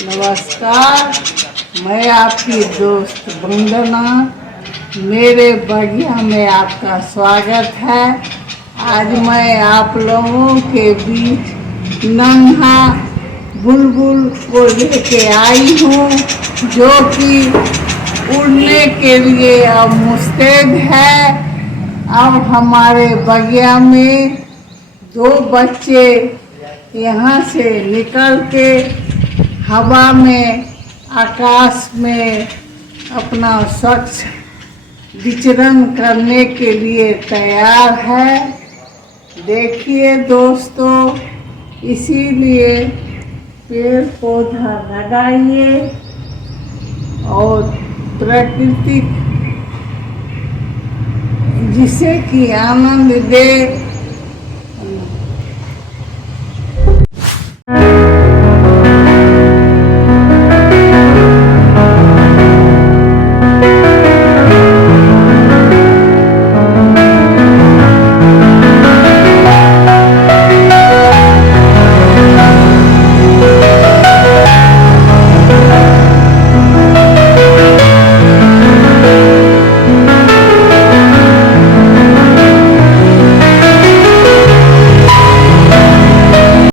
नमस्कार, मैं आपकी दोस्त वंदना। मेरे बगिया में आपका स्वागत है। आज मैं आप लोगों के बीच नन्हा बुलबुल को लेके आई हूँ, जो कि उड़ने के लिए अब मुस्तैद है। अब हमारे बगिया में 2 बच्चे यहाँ से निकल के हवा में, आकाश में अपना स्वच्छ विचरण करने के लिए तैयार है। देखिए दोस्तों, इसीलिए पेड़ पौधा लगाइए और प्राकृतिक जिसे कि आनंद दे